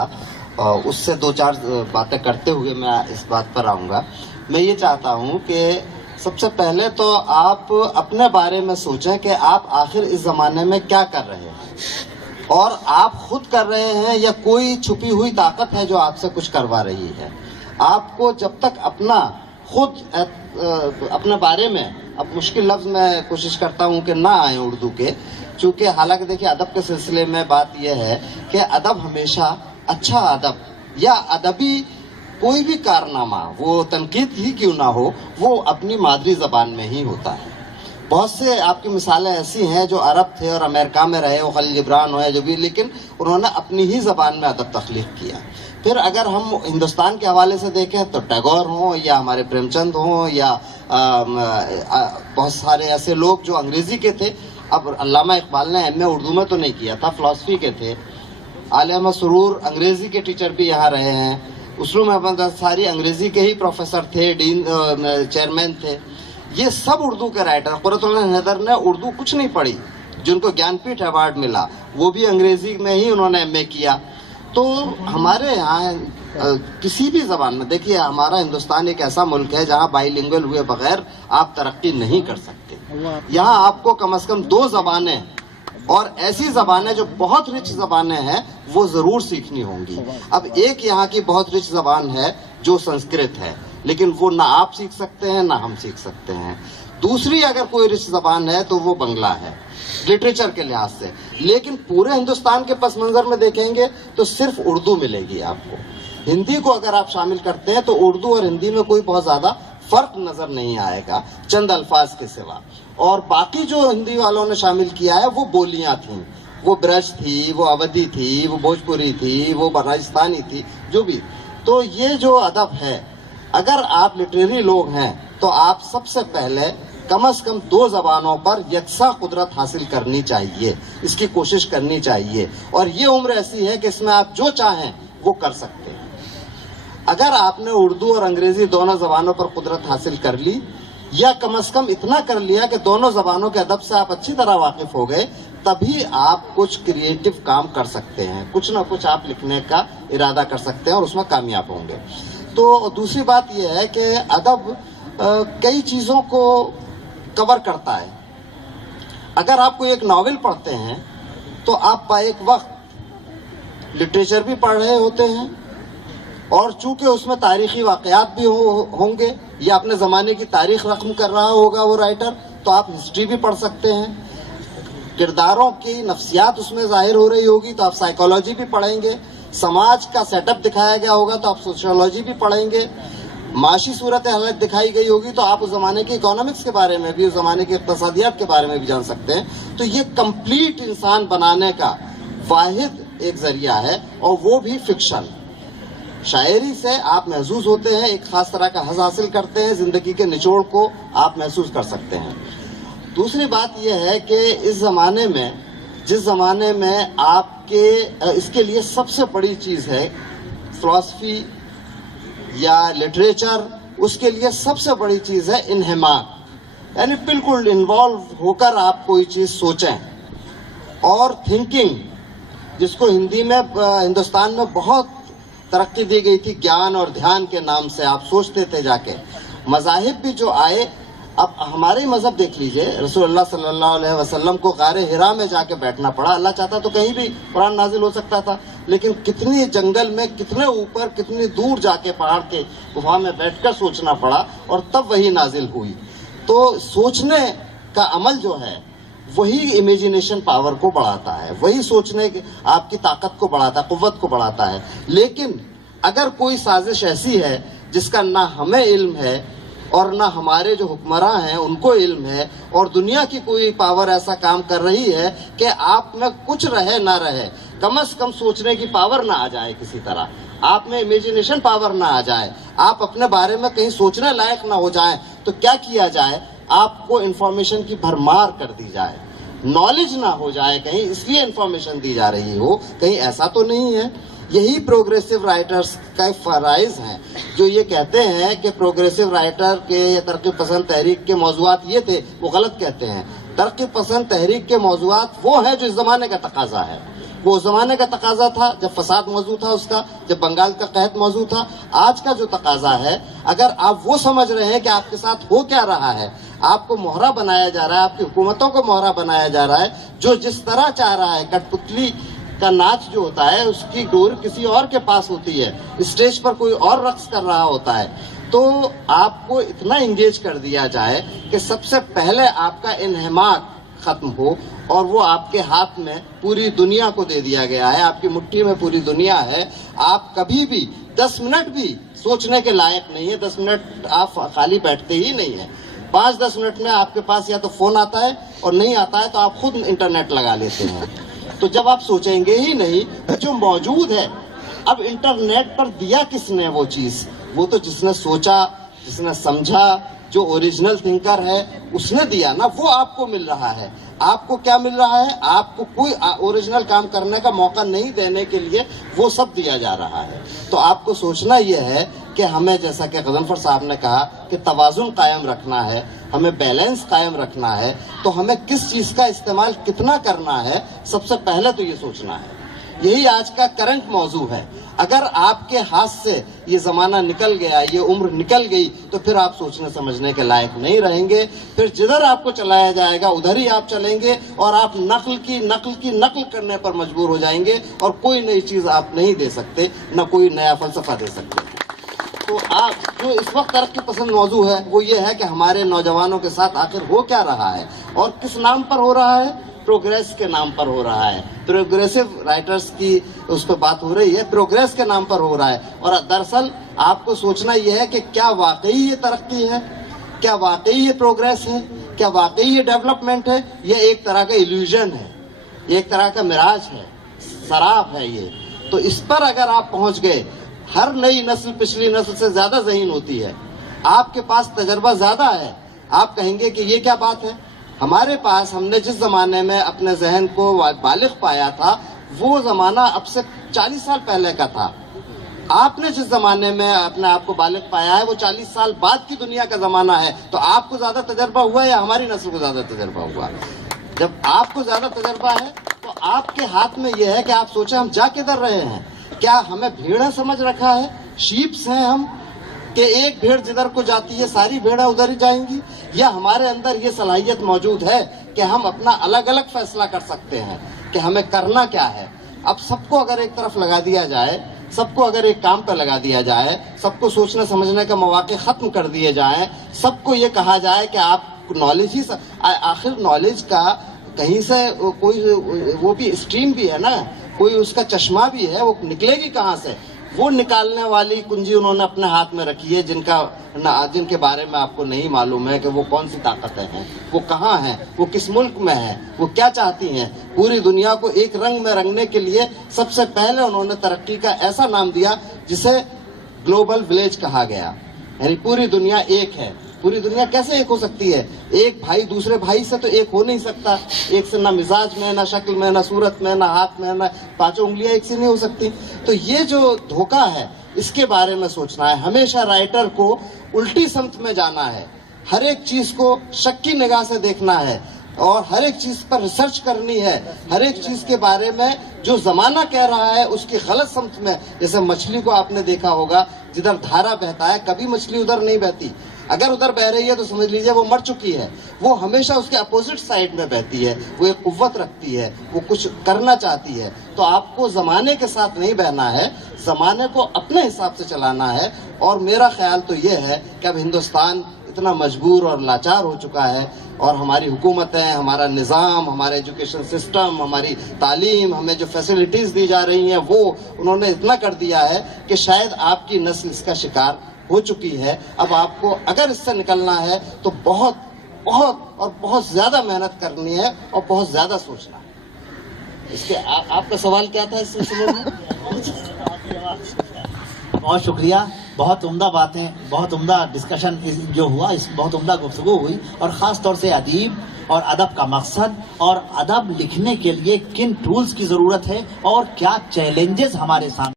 اس سے دو چار باتیں کرتے ہوئے میں اس بات پر آؤں گا۔ میں یہ چاہتا ہوں کہ سب سے پہلے تو آپ اپنے بارے میں سوچیں کہ آپ آخر اس زمانے میں کیا کر رہے ہیں، اور آپ خود کر رہے ہیں یا کوئی چھپی ہوئی طاقت ہے جو آپ سے کچھ کروا رہی ہے۔ آپ کو جب تک اپنا خود اپنے بارے میں، اب مشکل لفظ میں کوشش کرتا ہوں کہ نہ آئیں اردو کے، چونکہ حالانکہ دیکھیے ادب کے سلسلے میں بات یہ ہے کہ ادب ہمیشہ اچھا ادب یا ادبی کوئی بھی کارنامہ، وہ تنقید ہی کیوں نہ ہو، وہ اپنی مادری زبان میں ہی ہوتا ہے۔ بہت سے آپ کی مثالیں ایسی ہیں جو عرب تھے اور امریکہ میں رہے، وہ خلیل جبران ہوئے جو بھی، لیکن انہوں نے اپنی ہی زبان میں ادب تخلیق کیا۔ پھر اگر ہم ہندوستان کے حوالے سے دیکھیں تو ٹیگور ہوں یا ہمارے پریم چند ہوں یا بہت سارے ایسے لوگ جو انگریزی کے تھے۔ اب علامہ اقبال نے ایم اے اردو میں تو نہیں کیا تھا، فلسفی کے تھے۔ عالم سرور انگریزی کے ٹیچر بھی یہاں رہے ہیں۔ اسلوم احمد انصاری انگریزی کے ہی پروفیسر تھے، ڈین چیئرمین تھے۔ یہ سب اردو کے رائٹر۔ قرۃ العین حیدر نے اردو کچھ نہیں پڑھی، جن کو گیان پیٹھ ایوارڈ ملا، وہ بھی انگریزی میں ہی انہوں نے ایم اے کیا۔ تو ہمارے یہاں کسی بھی زبان میں دیکھیے، ہمارا ہندوستان ایک ایسا ملک ہے جہاں بائی لنگول ہوئے بغیر آپ ترقی نہیں کر سکتے۔ یہاں آپ کو کم از کم 2 زبانیں اور ایسی زبانیں جو بہت رچ زبانیں ہیں وہ ضرور سیکھنی ہوں گی۔ اب ایک یہاں کی بہت رچ زبان ہے جو سنسکرت ہے، لیکن وہ نہ آپ سیکھ سکتے ہیں نہ ہم سیکھ سکتے ہیں۔ دوسری اگر کوئی رچ زبان ہے تو وہ بنگلہ ہے، لٹریچر کے لحاظ سے۔ لیکن پورے ہندوستان کے پس منظر میں دیکھیں گے تو صرف اردو ملے گی آپ کو۔ ہندی کو اگر آپ شامل کرتے ہیں تو اردو اور ہندی میں کوئی بہت زیادہ فرق نظر نہیں آئے گا، چند الفاظ کے سوا۔ اور باقی جو ہندی والوں نے شامل کیا ہے وہ بولیاں تھیں، وہ برج تھی، وہ اودھی تھی، وہ بھوجپوری تھی، وہ راجستھانی تھی، جو بھی۔ تو یہ جو ادب ہے، اگر آپ لٹریری لوگ ہیں تو آپ سب سے پہلے کم از کم 2 زبانوں پر یکساں قدرت حاصل کرنی چاہیے، اس کی کوشش کرنی چاہیے۔ اور یہ عمر ایسی ہے کہ اس میں آپ جو چاہیں وہ کر سکتے ہیں۔ اگر آپ نے اردو اور انگریزی دونوں زبانوں پر قدرت حاصل کر لی، یا کم از کم اتنا کر لیا کہ دونوں زبانوں کے ادب سے آپ اچھی طرح واقف ہو گئے، تبھی آپ کچھ کریٹو کام کر سکتے ہیں، کچھ نہ کچھ آپ لکھنے کا ارادہ کر سکتے ہیں اور اس میں کامیاب ہوں گے۔ تو دوسری بات یہ ہے کہ ادب کئی چیزوں کو کور کرتا ہے۔ اگر آپ کوئی ایک ناول پڑھتے ہیں تو آپ با ایک وقت لٹریچر بھی پڑھ رہے ہوتے ہیں، اور چونکہ اس میں تاریخی واقعات بھی ہوں گے یا اپنے زمانے کی تاریخ رقم کر رہا ہوگا وہ رائٹر، تو آپ ہسٹری بھی پڑھ سکتے ہیں۔ کرداروں کی نفسیات اس میں ظاہر ہو رہی ہوگی تو آپ سائیکالوجی بھی پڑھیں گے۔ سماج کا سیٹ اپ دکھایا گیا ہوگا تو آپ سوشیولوجی بھی پڑھیں گے۔ معاشی صورت حالت دکھائی گئی ہوگی تو آپ اس زمانے کے اکنامکس کے بارے میں بھی، اس زمانے کے اقتصادیات کے بارے میں بھی جان سکتے ہیں۔ تو یہ کمپلیٹ انسان بنانے کا واحد ایک ذریعہ ہے، اور وہ بھی فکشن۔ شاعری سے آپ محظوظ ہوتے ہیں، ایک خاص طرح کا حظ حاصل کرتے ہیں، زندگی کے نچوڑ کو آپ محسوس کر سکتے ہیں۔ دوسری بات یہ ہے کہ اس زمانے میں، جس زمانے میں آپ کے اس کے لیے سب سے بڑی چیز ہے فلسفی یا لٹریچر، اس کے لیے سب سے بڑی چیز ہے انہماک، یعنی بالکل انوالو ہو کر آپ کوئی چیز سوچیں۔ اور تھنکنگ، جس کو ہندی میں ہندوستان میں بہت ترقی دی گئی تھی گیان اور دھیان کے نام سے، آپ سوچتے تھے جا کے۔ مذاہب بھی جو آئے، اب ہمارے ہی مذہب دیکھ لیجئے، رسول اللہ صلی اللہ علیہ وسلم کو غار حرا میں جا کے بیٹھنا پڑا۔ اللہ چاہتا تو کہیں بھی قرآن نازل ہو سکتا تھا، لیکن کتنی جنگل میں، کتنے اوپر، کتنی دور جا کے پہاڑ کے غفا میں بیٹھ کر سوچنا پڑا، اور تب وہی نازل ہوئی۔ تو سوچنے کا عمل جو ہے وہی امیجینیشن پاور کو بڑھاتا ہے، وہی سوچنے کی آپ کی طاقت کو بڑھاتا ہے، قوت کو بڑھاتا ہے۔ لیکن اگر کوئی سازش ایسی ہے جس کا نہ ہمیں علم ہے اور نہ ہمارے جو حکمراں ہیں ان کو علم ہے، اور دنیا کی کوئی پاور ایسا کام کر رہی ہے کہ آپ میں کچھ رہے نہ رہے، کم از کم سوچنے کی پاور نہ آ جائے، کسی طرح آپ میں امیجینیشن پاور نہ آ جائے، آپ اپنے بارے میں کہیں سوچنے لائق نہ ہو جائیں، تو کیا کیا جائے؟ آپ کو انفارمیشن کی بھرمار کر دی جائے، نالج نہ ہو جائے کہیں، اس لیے انفارمیشن دی جا رہی ہو، کہیں ایسا تو نہیں ہے۔ یہی پروگریسو رائٹرز کا فرائض ہیں، جو یہ کہتے ہیں کہ پروگریسو رائٹر کے یا ترقی پسند تحریک کے موضوعات یہ تھے، وہ غلط کہتے ہیں۔ ترقی پسند تحریک کے موضوعات وہ ہیں جو اس زمانے کا تقاضا ہے، وہ زمانے کا تقاضا تھا جب فساد موضوع تھا اس کا، جب بنگال کا قحط موضوع تھا. آج کا جو تقاضا ہے، اگر آپ وہ سمجھ رہے ہیں کہ آپ کے ساتھ ہو کیا رہا ہے، آپ کو مہرا بنایا جا رہا ہے، آپ کی حکومتوں کو مہرا بنایا جا رہا ہے، جو جس طرح چاہ رہا ہے، کٹ پتلی کا ناچ جو ہوتا ہے اس کی ڈور کسی اور کے پاس ہوتی ہے، اسٹیج پر کوئی اور رقص کر رہا ہوتا ہے، تو آپ کو اتنا انگیج کر دیا جائے کہ سب سے پہلے آپ کا انہماک ختم ہو، اور وہ آپ کے ہاتھ میں پوری دنیا کو دے دیا گیا ہے، آپ کی مٹھی میں پوری دنیا ہے. آپ کبھی بھی 10 منٹ بھی سوچنے کے لائق نہیں ہے. 10 منٹ آپ خالی بیٹھتے ہی نہیں ہیں. 5-10 منٹ میں آپ کے پاس یا تو فون آتا ہے، اور نہیں آتا ہے تو آپ خود انٹرنیٹ لگا لیتے ہیں. تو جب آپ سوچیں گے ہی نہیں جو موجود ہے، اب انٹرنیٹ پر دیا کس نے وہ چیز؟ وہ تو جس نے سوچا، جس نے سمجھا، جو اوریجنل تھنکر ہے اس نے دیا نا، وہ آپ کو مل رہا ہے. آپ کو کیا مل رہا ہے؟ آپ کو کوئی اوریجنل کام کرنے کا موقع نہیں دینے کے لیے وہ سب دیا جا رہا ہے. تو آپ کو سوچنا یہ ہے کہ ہمیں، جیسا کہ غضنفر صاحب نے کہا کہ توازن قائم رکھنا ہے، ہمیں بیلنس قائم رکھنا ہے، تو ہمیں کس چیز کا استعمال کتنا کرنا ہے، سب سے پہلے تو یہ سوچنا ہے. یہی آج کا کرنٹ موضوع ہے. اگر آپ کے ہاتھ سے یہ زمانہ نکل گیا، یہ عمر نکل گئی، تو پھر آپ سوچنے سمجھنے کے لائق نہیں رہیں گے. پھر جدھر آپ کو چلایا جائے گا ادھر ہی آپ چلیں گے، اور آپ نقل کرنے پر مجبور ہو جائیں گے، اور کوئی نئی چیز آپ نہیں دے سکتے، نہ کوئی نیا فلسفہ دے سکتے. تو آپ جو اس وقت ترقی پسند موضوع ہے وہ یہ ہے کہ ہمارے نوجوانوں کے ساتھ آخر ہو کیا رہا ہے، اور کس نام پر ہو رہا ہے؟ پروگریس کے نام پر ہو رہا ہے. پروگریسو رائٹرز کی اس پہ بات ہو رہی ہے، پروگریس کے نام پر ہو رہا ہے. اور دراصل آپ کو سوچنا یہ ہے کہ کیا واقعی یہ ترقی ہے؟ کیا واقعی یہ پروگریس ہے؟ کیا واقعی یہ ڈیولپمنٹ ہے؟ یہ ایک طرح کا ایلیوژن ہے، یہ ایک طرح کا مراج ہے، سراب ہے یہ. تو اس پر اگر آپ پہنچ گئے، ہر نئی نسل پچھلی نسل سے زیادہ ذہین ہوتی ہے، آپ کے پاس تجربہ زیادہ ہے. آپ کہیں گے کہ یہ کیا بات ہے؟ ہمارے پاس، ہم نے جس زمانے میں اپنے ذہن کو بالغ پایا تھا وہ زمانہ اب سے 40 سال پہلے کا تھا. آپ نے جس زمانے میں اپنے آپ کو بالغ پایا ہے وہ 40 سال بعد کی دنیا کا زمانہ ہے. تو آپ کو زیادہ تجربہ ہوا یا ہماری نسل کو زیادہ تجربہ ہوا؟ جب آپ کو زیادہ تجربہ ہے تو آپ کے ہاتھ میں یہ ہے کہ آپ سوچیں ہم جا کدھر رہے ہیں. کیا ہمیں بھیڑیں سمجھ رکھا ہے؟ شیپس ہیں ہم کہ ایک بھیڑ جدھر کو جاتی ہے ساری بھیڑیں ادھر ہی جائیں گی؟ یا ہمارے اندر یہ صلاحیت موجود ہے کہ ہم اپنا الگ الگ فیصلہ کر سکتے ہیں کہ ہمیں کرنا کیا ہے؟ اب سب کو اگر ایک طرف لگا دیا جائے، سب کو اگر ایک کام پہ لگا دیا جائے، سب کو سوچنے سمجھنے کا مواقع ختم کر دیے جائیں، سب کو یہ کہا جائے کہ آپ نالج ہی آخر نالج کا کہیں سے کوئی وہ بھی اسٹریم بھی ہے نا، کوئی اس کا چشمہ بھی ہے، وہ نکلے گی کہاں سے؟ وہ نکالنے والی کنجی انہوں نے اپنے ہاتھ میں رکھی ہے، جن کے بارے میں آپ کو نہیں معلوم ہے کہ وہ کون سی طاقتیں ہیں، وہ کہاں ہیں، وہ کس ملک میں ہیں، وہ کیا چاہتی ہیں. پوری دنیا کو ایک رنگ میں رنگنے کے لیے سب سے پہلے انہوں نے ترقی کا ایسا نام دیا جسے گلوبل ولیج کہا گیا. یعنی پوری دنیا ایک ہے. پوری دنیا کیسے ایک ہو سکتی ہے؟ ایک بھائی دوسرے بھائی سے تو ایک ہو نہیں سکتا. ایک سے نہ مزاج میں، نہ شکل میں، نہ صورت میں، نہ ہاتھ میں، نہ پانچوں انگلیاں ایک سے نہیں ہو سکتی. تو یہ جو دھوکہ ہے اس کے بارے میں سوچنا ہے. ہمیشہ رائٹر کو الٹی سمت میں جانا ہے، ہر ایک چیز کو شک کی نگاہ سے دیکھنا ہے، اور ہر ایک چیز پر ریسرچ کرنی ہے. ہر ایک چیز کے بارے میں جو زمانہ کہہ رہا ہے اس کی غلط سمت میں، جیسے مچھلی کو آپ نے دیکھا ہوگا جدھر دھارا بہتا ہے کبھی مچھلی ادھر نہیں بہتی. اگر ادھر بہ رہی ہے تو سمجھ لیجئے وہ مر چکی ہے. وہ ہمیشہ اس کے اپوزٹ سائڈ میں بہتی ہے، وہ ایک قوت رکھتی ہے، وہ کچھ کرنا چاہتی ہے. تو آپ کو زمانے کے ساتھ نہیں بہنا ہے، زمانے کو اپنے حساب سے چلانا ہے. اور میرا خیال تو یہ ہے کہ اب ہندوستان اتنا مجبور اور لاچار ہو چکا ہے، اور ہماری حکومتیں، ہمارا نظام، ہمارا ایجوکیشن سسٹم، ہماری تعلیم، ہمیں جو فیسلٹیز دی جا رہی ہیں وہ انہوں نے اتنا کر دیا ہے کہ شاید آپ کی نسل اس کا شکار ہو چکی ہے. اب آپ کو اگر اس سے نکلنا ہے تو بہت بہت اور بہت زیادہ محنت کرنی ہے اور بہت زیادہ سوچنا ہے. اس کے آپ کا سوال کیا تھا اس سلسلے میں؟ بہت شکریہ. بہت عمدہ باتیں، بہت عمدہ ڈسکشن جو ہوا، اس بہت عمدہ گفتگو ہوئی، اور خاص طور سے ادیب اور ادب کا مقصد، اور ادب لکھنے کے لیے کن ٹولز کی ضرورت ہے، اور کیا چیلنجز ہمارے سامنے